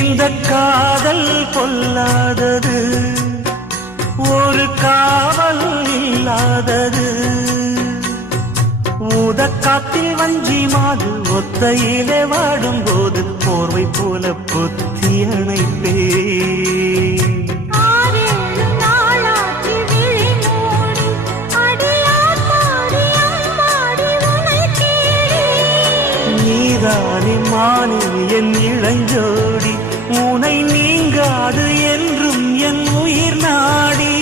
இந்த காதல் கொல்லாதது, ஒரு காவல் இல்லாதது. ஊதக்காத்தில் வஞ்சி மாது ஒத்தையிலே வாடும்போது போர்வை போல பொத்தி அணைப்பே. நீதானே மானே என் இளஞ்சோடி, உனை நீங்காது என்றும் என் உயிர் நாடி.